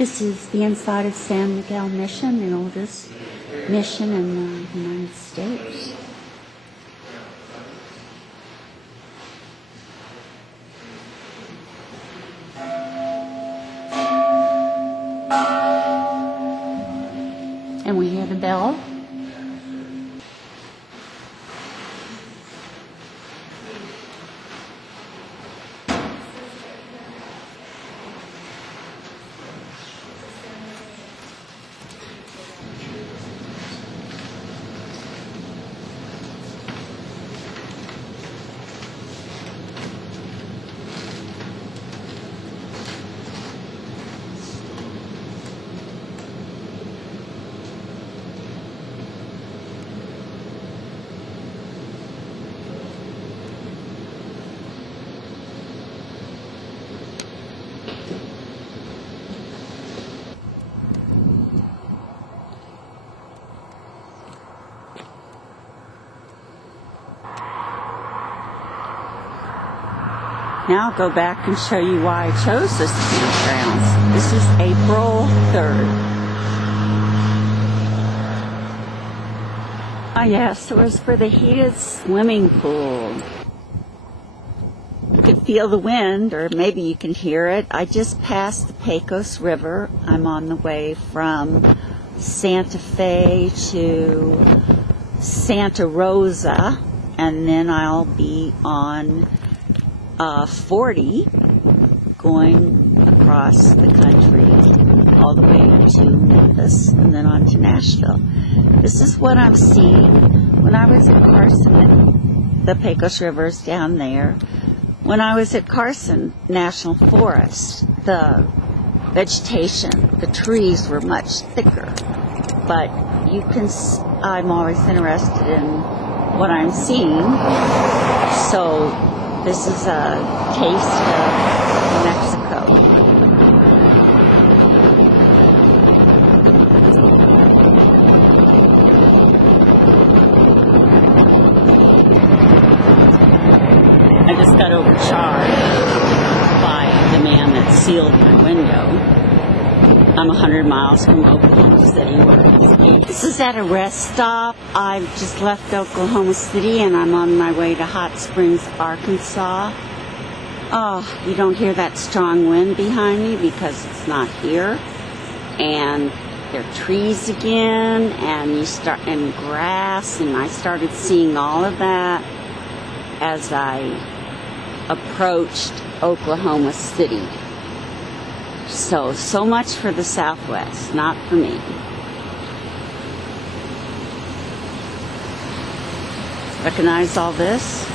This is the inside of San Miguel Mission, the oldest mission in the United States. And we hear the bell. Now I'll go back and show you why I chose this campground. This is April 3rd. Oh yes, it was for the heated swimming pool. You can feel the wind, or maybe you can hear it. I just passed the Pecos River. I'm on the way from Santa Fe to Santa Rosa, and then I'll be on 40 going across the country all the way to Memphis and then on to Nashville. This is what I'm seeing. When I was at Carson, the Pecos River's down there. When I was at Carson National Forest, the vegetation, the trees were much thicker. But you can, I'm always interested in what I'm seeing. So this is a taste of Mexico. I just got overcharged by the man that sealed my window. I'm 100 miles from Oklahoma City, where it's. This is at a rest stop. I've just left Oklahoma City and I'm on my way to Hot Springs, Arkansas. Oh, you don't hear that strong wind behind me because it's not here. And there are trees again, and grass, and I started seeing all of that as I approached Oklahoma City. So much for the Southwest, not for me. Recognize all this?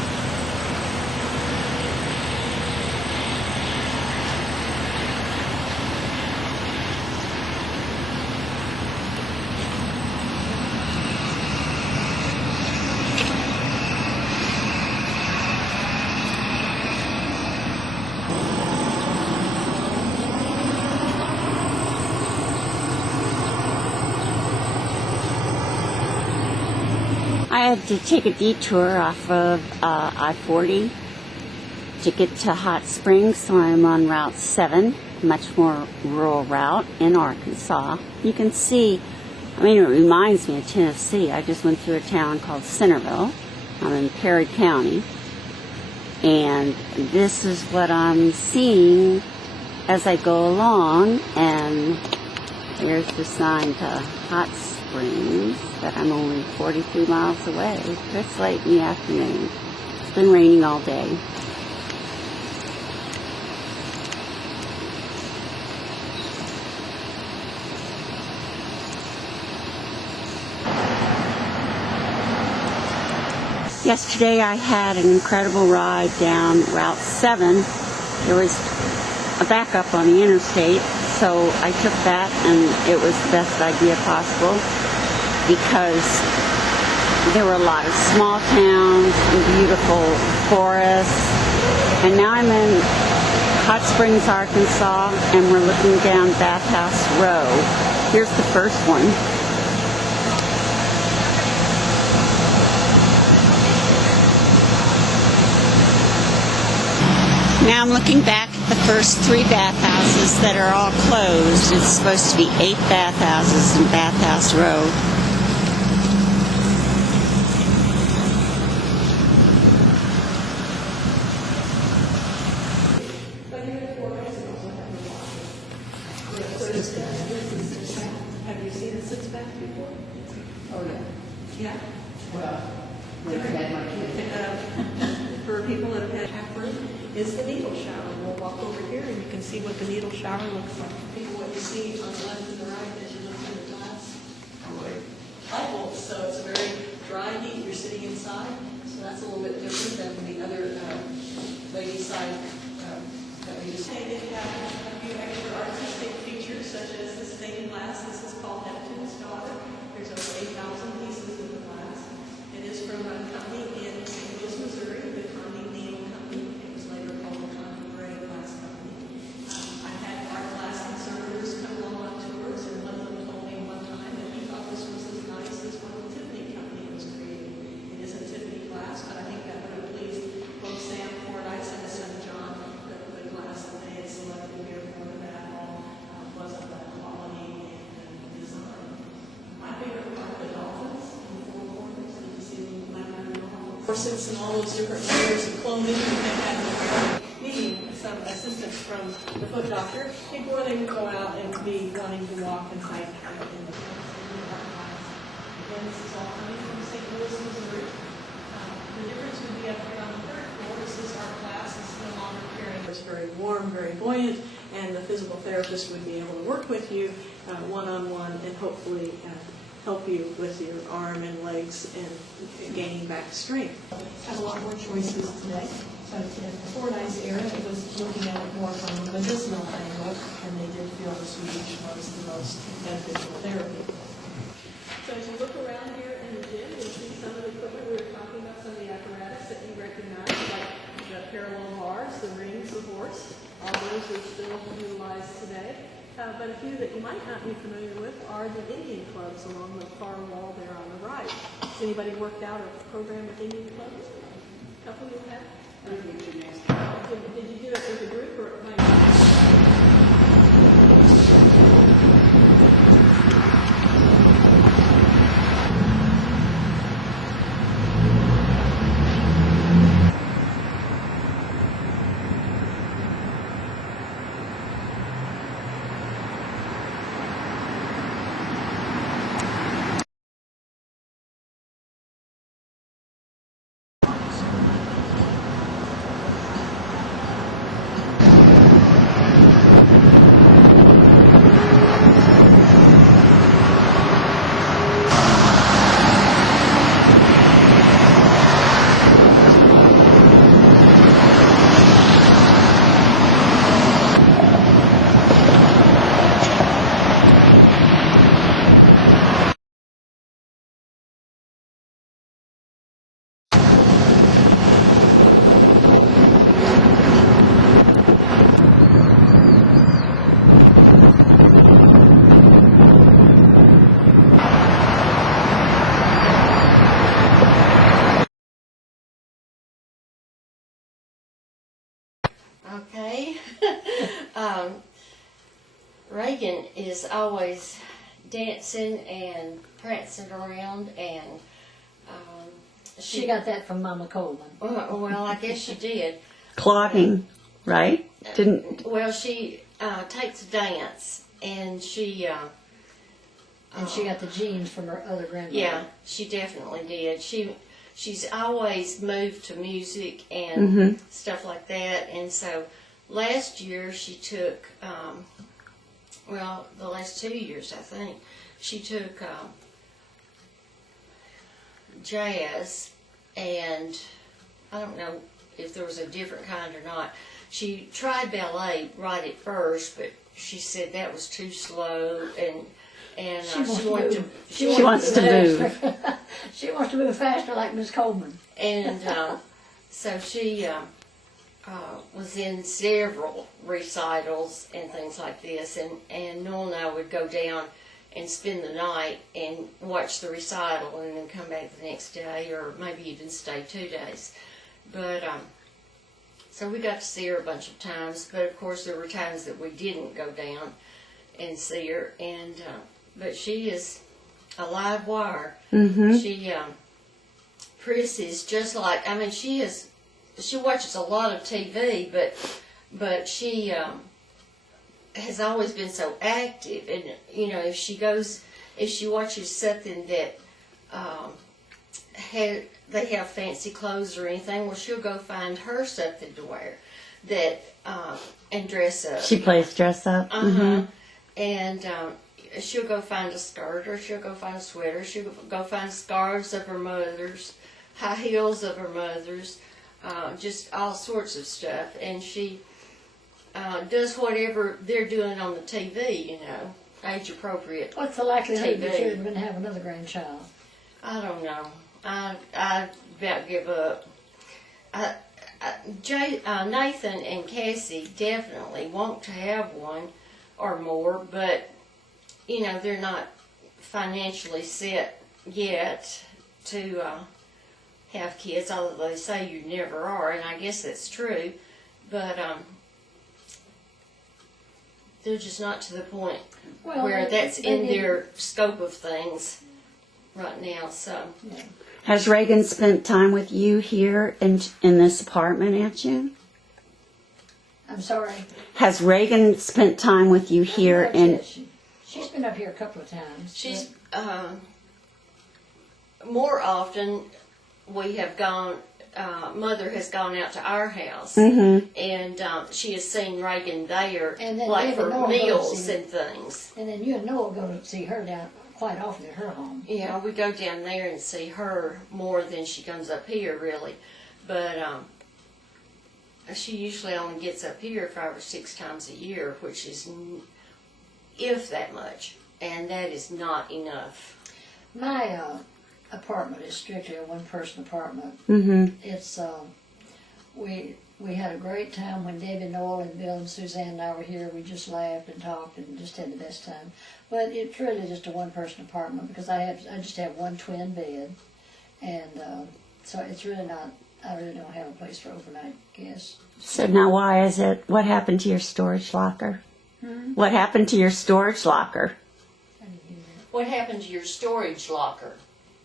I had to take a detour off of I-40 to get to Hot Springs, so I'm on Route 7, much more rural route in Arkansas. You can see, I mean, it reminds me of Tennessee. I just went through a town called Centerville. I'm in Perry County, and this is what I'm seeing as I go along, and there's the sign to Hot Springs that I'm only 43 miles away. It's late in the afternoon. It's been raining all day. Yesterday I had an incredible ride down Route 7. There was a backup on the interstate, so I took that, and it was the best idea possible because there were a lot of small towns and beautiful forests. And now I'm in Hot Springs, Arkansas, and we're looking down Bathhouse Row. Here's the first one. Now I'm looking back at the first 3 bathhouses that are all closed. It's supposed to be 8 bathhouses in Bathhouse Road. Have you seen a six-bath before? Oh, yeah. Yeah. Well, when I had my kids. For people that have had half room is the needle shower. We'll walk over here and you can see what the needle shower looks like. What you see on the left and the right as you look through the glass. Light bulbs, so it's a very dry heat. You're sitting inside, so that's a little bit different than the other lady side that we just painted. They have a few extra artistic features such as this stained glass. This is called Neptune's Daughter. There's over 8,000 pieces of the glass. It is from a company in St. Louis, Missouri, the Connie Needle Company. It was later called the Connie Gray Glass Company. I've had art glass conservators come along on tours, and one of them told me one time that he thought this was as nice as what the Tiffany Company was creating. It isn't Tiffany glass, but I think that would have pleased both Sam Fordyce and his son John. The glass that they had selected here for the bath hall wasn't that quality and design. My favorite part of the dolphins in the four corners, did you see them ladder dolphins? Corsets and all those different layers of clothing that they had in the needing some assistance from the foot doctor before they would go out and be wanting to walk and hike in the Again, this is all coming from St. Louis, Missouri. The difference would be up here on the third floor. This is our class. It's no longer carrying. It's very warm, very buoyant, and the physical therapist would be able to work with you one-on-one and hopefully help you with your arm and legs and gaining back strength. Have a lot more choices today. But in the Fordyce era, it was looking at it more from a medicinal angle, and they did feel the Swedish was the most beneficial therapy. So as you look around here in the gym, you'll see some of the equipment we were talking about, some of the apparatus that you recognize, like the parallel bars, the rings, the horse. All those are still utilized today. But a few that you might not be familiar with are the Indian clubs along the far wall there on the right. Has anybody worked out a program with Indian clubs? A couple of you have? Did you do it with a group or by Okay. Reagan is always dancing and prancing around, and She got that from Mama Coleman. well, I guess she did. Clogging, right? Didn't Well, she takes a dance, and she And she got the genes from her other grandmother. yeah, she definitely did. She's always moved to music and stuff like that, and so last year she took, well, the last 2 years I think, she took jazz, and I don't know if there was a different kind or not. She tried ballet right at first, but she said that was too slow, and she wanted to. She wants to move. She wants to move faster like Miss Coleman. And so she was in several recitals and things like this, and Noel and I would go down and spend the night and watch the recital and then come back the next day, or maybe even stay 2 days. But So we got to see her a bunch of times, but of course there were times that we didn't go down and see her. And but she is a live wire. Mm-hmm. Pris is just like, I mean, she watches a lot of TV, but she has always been so active. And you know, if she watches something that they have fancy clothes or anything, well, she'll go find her something to wear that and dress up. She plays dress up. Mm-hmm. And she'll go find a skirt, or she'll go find a sweater. She'll go find scarves of her mother's, high heels of her mother's, just all sorts of stuff. And she does whatever they're doing on the TV, you know, age appropriate. What's the likelihood TV. that you're going to have another grandchild? I don't know. I about give up. Nathan and Cassie definitely want to have one or more, but you know, they're not financially set yet to have kids, although they say you never are, and I guess that's true, but they're just not to the point where that's in their scope of things right now. So, Yeah. Has Reagan spent time with you here in this apartment, Aunt June? I'm sorry. Has Reagan spent time with you here in? She's been up here a couple of times. she's more often we have gone. Mother has gone out to our house, Mm-hmm. and she has seen Reagan there, And then like David for Noah goes meals in. and things. And then you and Noah go to see her down quite often at her home. Yeah, we go down there and see her more than she comes up here, really. But she usually only gets up here 5 or 6 times a year, which is if that much, and that is not enough. My apartment is strictly a one-person apartment. Mm-hmm. It's we had a great time when David, Noel, and Bill and Suzanne and I were here. We just laughed and talked and just had the best time. But it's really just a one-person apartment because I just have one twin bed, and so it's really not. I really don't have a place for overnight guests. So now, why is it? What happened to your storage locker? What happened to your storage locker? I didn't hear that. What happened to your storage locker?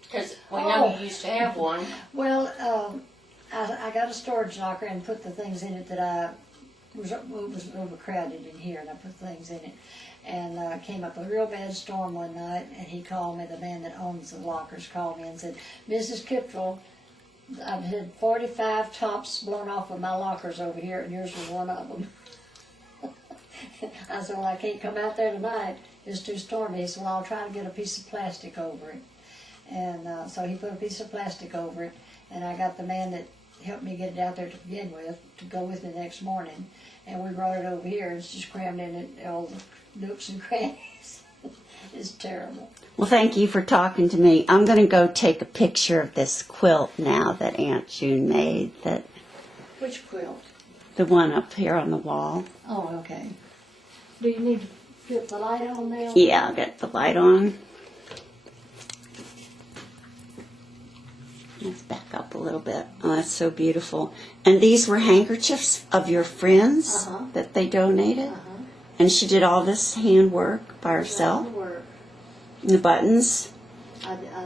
Because we know you used to have one. Well, I got a storage locker and put the things in it that was overcrowded in here, and I put things in it. And came up a real bad storm one night, and he called me, the man that owns the lockers called me and said, Mrs. Kiptrell, I've had 45 tops blown off of my lockers over here, and yours was one of them. I said, well, I can't come out there tonight. It's too stormy. He said, well, I'll try to get a piece of plastic over it. And so he put a piece of plastic over it, and I got the man that helped me get it out there to begin with to go with me the next morning. And we brought it over here, and it's just crammed in it, all the nooks and crannies. It's terrible. Well, thank you for talking to me. I'm going to go take a picture of this quilt now that Aunt June made. Which quilt? The one up here on the wall. Oh, okay. Do you need to get the light on there? Yeah, I'll get the light on. Let's back up a little bit. Oh, that's so beautiful. And these were handkerchiefs of your friends that they donated? And she did all this handwork by herself? Work. The buttons?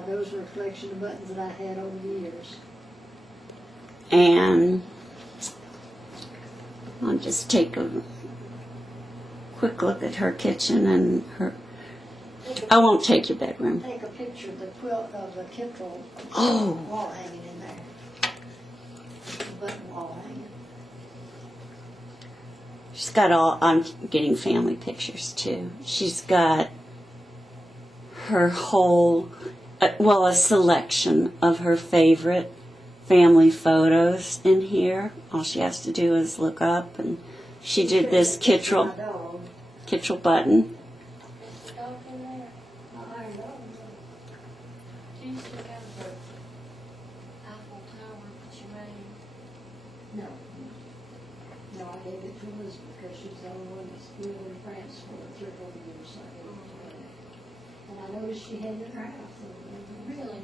Those were a collection of buttons that I had over the years. And I'll just take a quick look at her kitchen and her... I won't take your bedroom. Take a picture of the quilt of the Kiptrell Oh. wall hanging in there. The button wall hanging. She's got all... I'm getting family pictures, too. She's got her whole... a selection of her favorite family photos in here. All she has to do is look up, and she did this Kittrell button. No. No, I gave it to Elizabeth because she's the only one that's lived in France for 3 or 4 years. So I gave it to her. And I noticed she had it in her house. Really?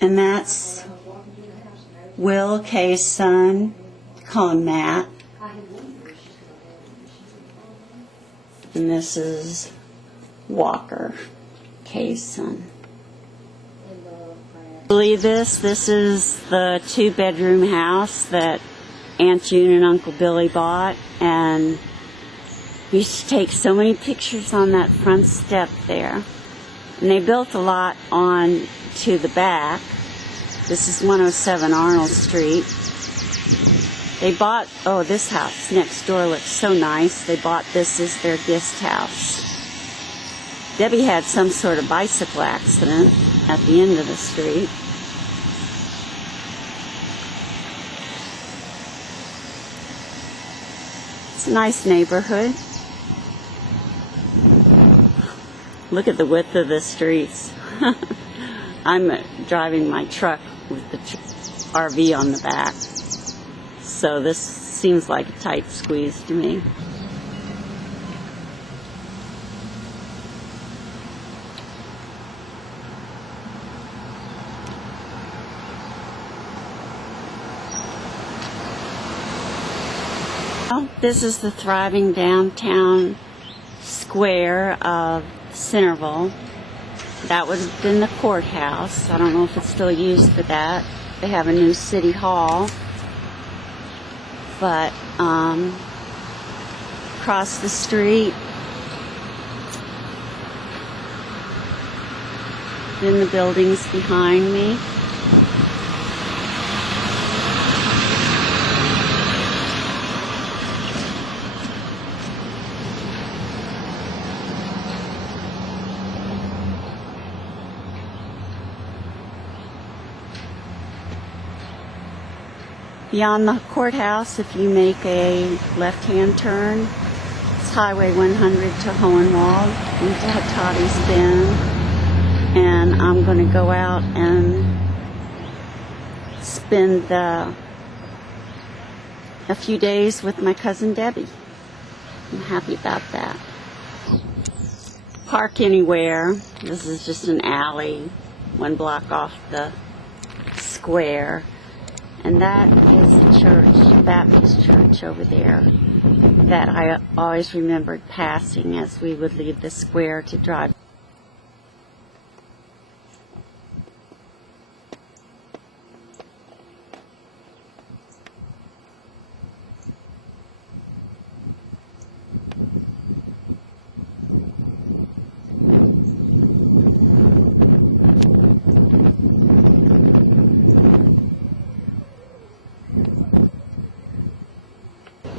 And that's When I was walking through the house and there Will K's son, Call him Matt. I had wondered if she's going to And this is Walker, Kay's son. and Brad. Believe this? This is the 2-bedroom house that Aunt June and Uncle Billy bought, and we used to take so many pictures on that front step there. And they built a lot on to the back. This is 107 Arnold Street. They bought, oh, this house next door looks so nice. They bought this as their guest house. Debbie had some sort of bicycle accident at the end of the street. It's a nice neighborhood. Look at the width of the streets. I'm driving my truck with the RV on the back. So this seems like a tight squeeze to me. Well, this is the thriving downtown square of Centerville. That would have been the courthouse. I don't know if it's still used for that. They have a new city hall. But across the street, then the buildings behind me. Beyond the courthouse, if you make a left-hand turn, it's Highway 100 to Hohenwald into Tottie's Bend. And I'm going to go out and spend a few days with my cousin Debbie. I'm happy about that. Park anywhere. This is just an alley, 1 block off the square. And that is a church, Baptist church over there, that I always remembered passing as we would leave the square to drive.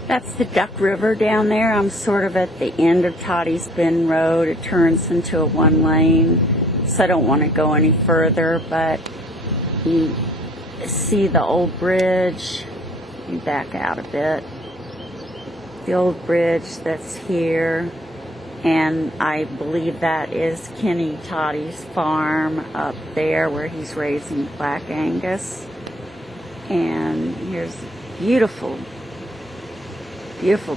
That's the Duck River down there. I'm sort of at the end of Tottie's Bend Road. It turns into a 1-lane, so I don't want to go any further, but you see the old bridge. You back out a bit. The old bridge that's here, and I believe that is Kenny Tottie's farm up there where he's raising Black Angus. And here's beautiful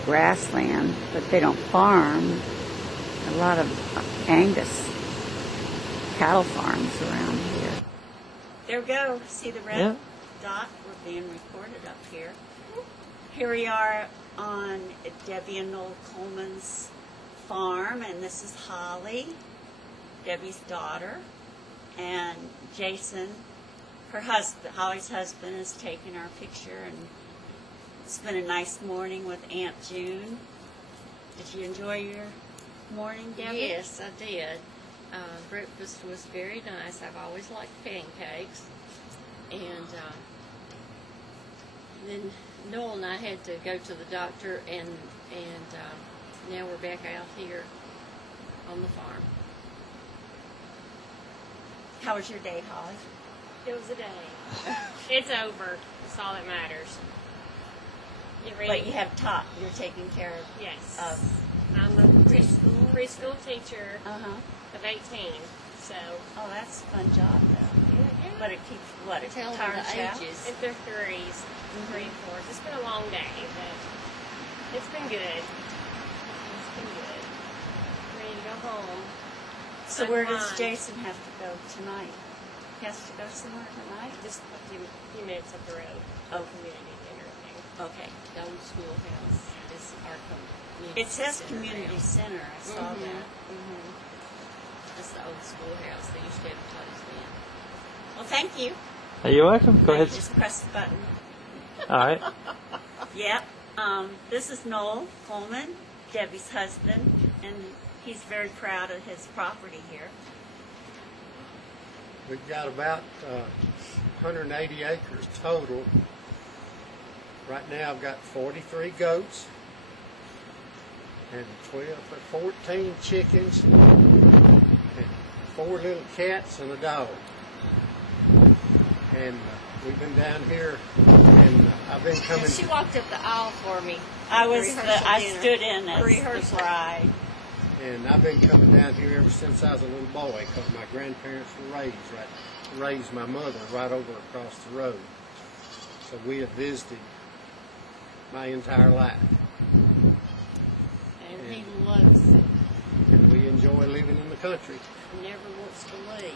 grassland, but they don't farm. A lot of Angus cattle farms around here. There we go. See the red dot? We're being recorded up here. Here we are on Debbie and Noel Coleman's farm, and this is Holly, Debbie's daughter, and Jason, her husband, Holly's husband, is taking our picture, and it's been a nice morning with Aunt June. Did you enjoy your morning, Debbie? Yes, I did. Breakfast was very nice. I've always liked pancakes. And then Noel and I had to go to the doctor, and now we're back out here on the farm. How was your day, Holly? It was a day. It's over. That's all that matters. Get ready. But you have taught. You're taking care of. Yes. Of I'm a preschool teacher of 18. So. Oh, that's a fun job, though. Yeah. But it keeps what? It Tell them tires the you out? ages. If they're 3s, 3 and 4s. It's been a long day, but it's been good. It's been good. Ready to go home. So where does Unwind. Jason have to go tonight? He has to go somewhere tonight? Just a few minutes up the road. Oh. Community and everything. Okay. The old schoolhouse is our community. It says center community now. center. I saw Mhm, that. mhm. That's the old schoolhouse. They used to advertise then. Well, thank you. You're welcome. Go ahead. Just press the button. All right. Yep. This is Noel Coleman, Debbie's husband, and he's very proud of his property here. We've got about 180 acres total. Right now I've got 43 goats and 14 chickens and 4 little cats and a dog. And we've been down here and I've been coming. And she walked up the aisle for me. I Rehearsal stood dinner. in as the Rehearsal. bride. And I've been coming down here ever since I was a little boy because my grandparents were raised my mother right over across the road. So we have visited my entire life. And he loves it. And we enjoy living in the country. Never wants to leave.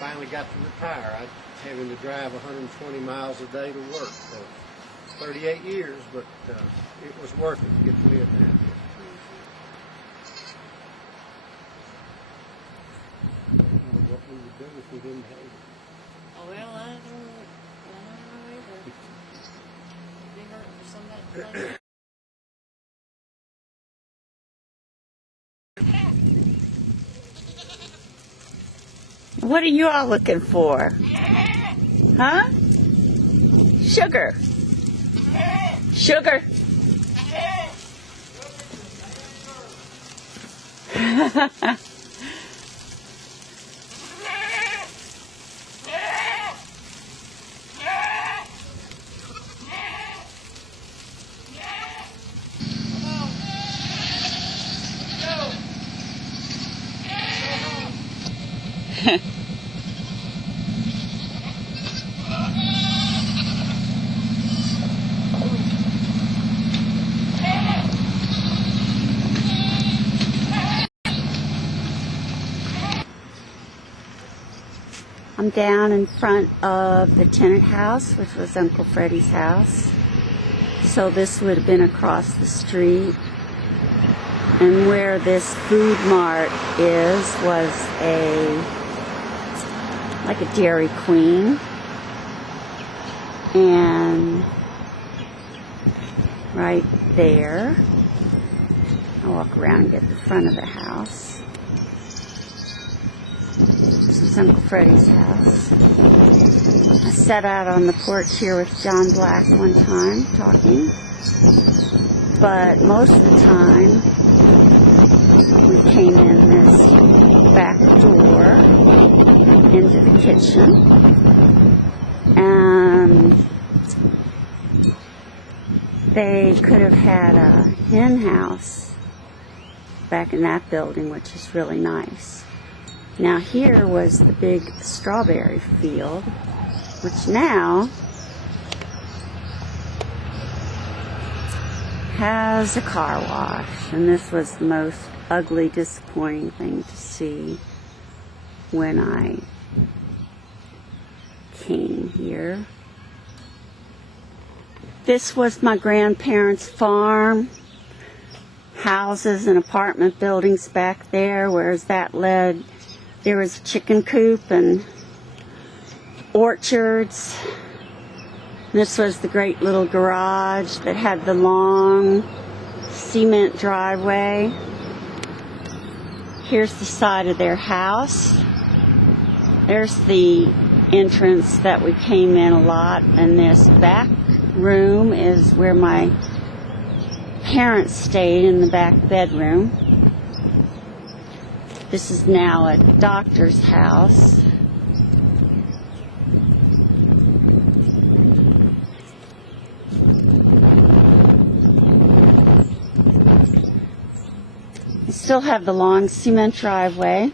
Finally got to retire. I having to drive 120 miles a day to work for 38 years, but it was worth it to get to live down here. I don't know what we would do if we didn't have it. Oh, well, I don't know either. It'd be hurt for somebody to play. What are you all looking for? Huh? Sugar. Sugar. I'm down in front of the tenant house, which was Uncle Freddie's house. So this would have been across the street. And where this food mart is was like a Dairy Queen. And right there, I'll walk around and get the front of the house. This is Uncle Freddie's house. I sat out on the porch here with John Black one time talking. But most of the time, we came in this back door into the kitchen. And they could have had a hen house back in that building, which is really nice. Now here was the big strawberry field, which now has a car wash. And this was the most ugly, disappointing thing to see when I came here. This was my grandparents' farm. Houses and apartment buildings back there, whereas that led, there was a chicken coop and orchards. This was the great little garage that had the long cement driveway. Here's the side of their house. There's the entrance that we came in a lot, and this back room is where my parents stayed, in the back bedroom. This is now a doctor's house. I still have the long cement driveway.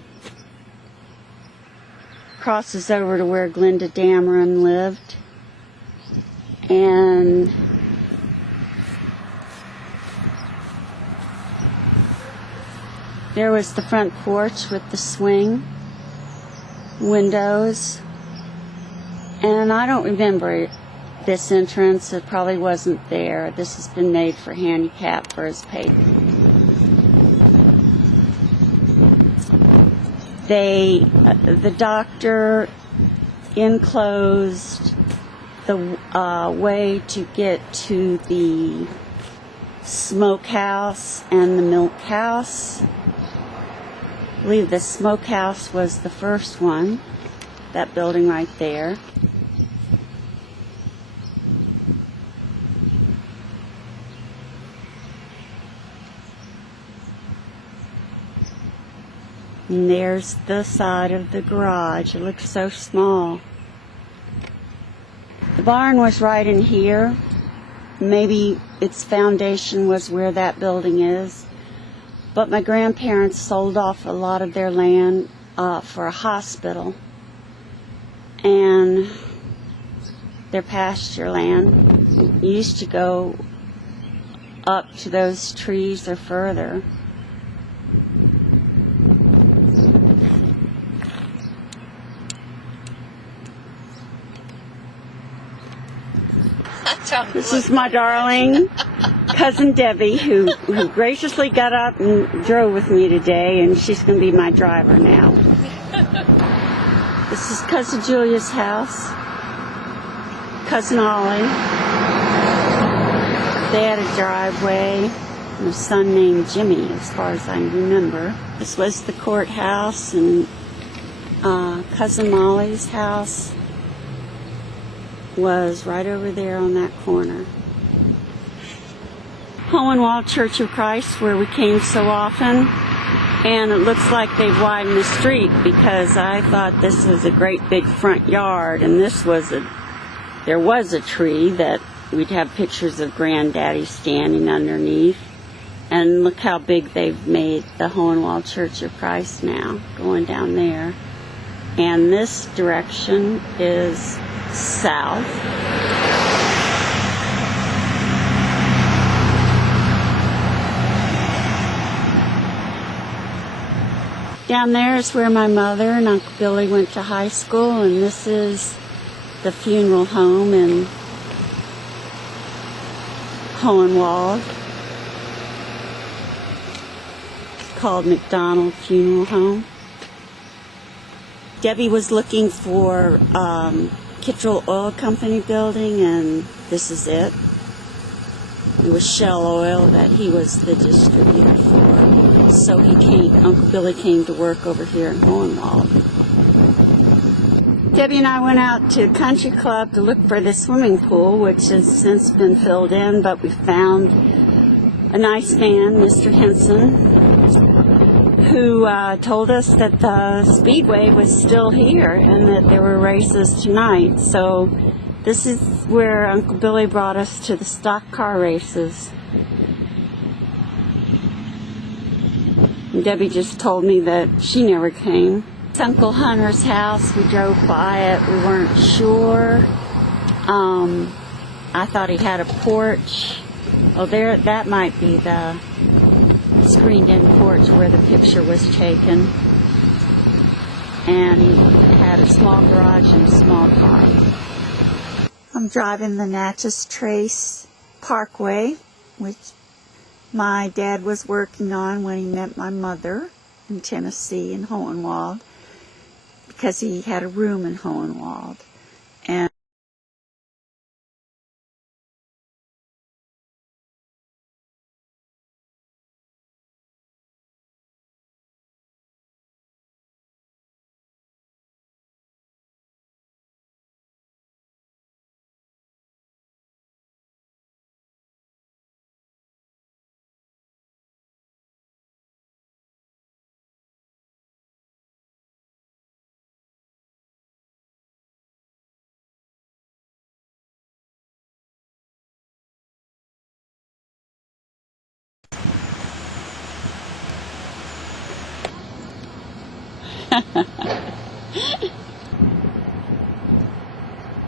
Crosses over to where Glenda Dameron lived. And there was the front porch with the swing windows. And I don't remember this entrance. It probably wasn't there. This has been made for handicap for his patient. The doctor enclosed the way to get to the smokehouse and the milk house. I believe the smokehouse was the first one, that building right there. And there's the side of the garage. It looks so small. The barn was right in here. Maybe its foundation was where that building is. But my grandparents sold off a lot of their land for a hospital. And their pasture land used to go up to those trees or further. This is my darling cousin Debbie, who graciously got up and drove with me today, and she's going to be my driver now. This is cousin Julia's house, cousin Ollie. They had a driveway and a son named Jimmy, as far as I remember. This was the courthouse, and cousin Molly's house was right over there on that corner. Hohenwald Church of Christ, where we came so often, and it looks like they've widened the street, because I thought this was a great big front yard, and there was a tree that we'd have pictures of Granddaddy standing underneath. And look how big they've made the Hohenwald Church of Christ now, going down there. And this direction is south. Down there is where my mother and Uncle Billy went to high school, and this is the funeral home in Hohenwald. It's called McDonald Funeral Home. Debbie was looking for Kittrell Oil Company building, and this is it. It was Shell Oil that he was the distributor for. So Uncle Billy came to work over here in Hohenwald. Debbie and I went out to Country Club to look for the swimming pool, which has since been filled in, but we found a nice man, Mr. Henson, who told us that the Speedway was still here and that there were races tonight. So this is where Uncle Billy brought us to the stock car races. And Debbie just told me that she never came. It's Uncle Hunter's house. We drove by it. We weren't sure. I thought he had a porch. Oh, that might be the screened-in porch where the picture was taken. And he had a small garage and a small car. I'm driving the Natchez Trace Parkway, which my dad was working on when he met my mother in Tennessee, in Hohenwald, because he had a room in Hohenwald. And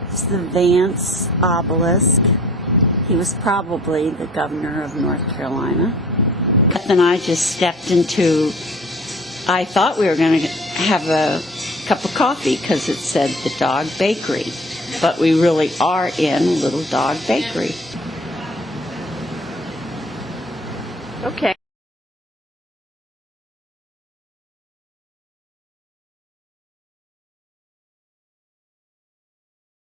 it's the Vance obelisk. He was probably the governor of North Carolina. Beth and I just stepped into, I thought we were going to have a cup of coffee because it said the Dog Bakery. but we really are in Little Dog Bakery. Okay.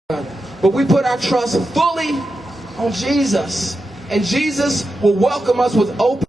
But we put our trust fully on Jesus, and Jesus will welcome us with open.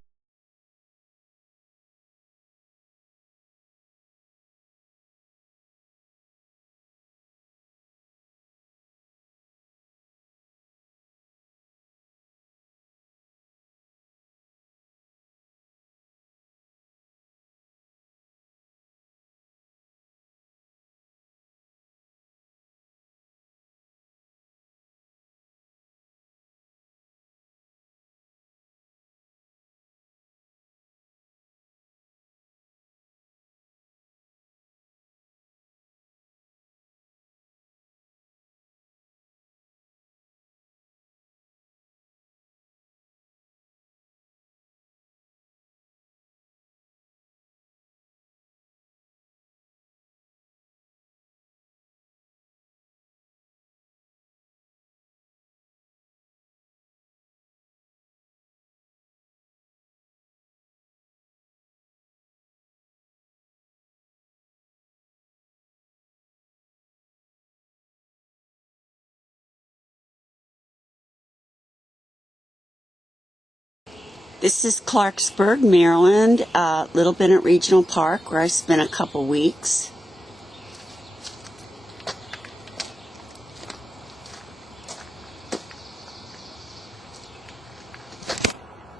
This is Clarksburg, Maryland, Little Bennett Regional Park, where I spent a couple weeks.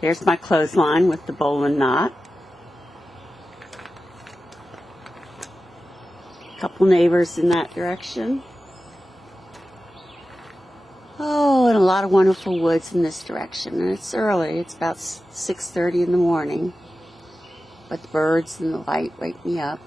There's my clothesline with the bowl and knot. A couple neighbors in that direction. Oh, and a lot of wonderful woods in this direction. And it's early. It's about 6:30 in the morning. But the birds and the light wake me up.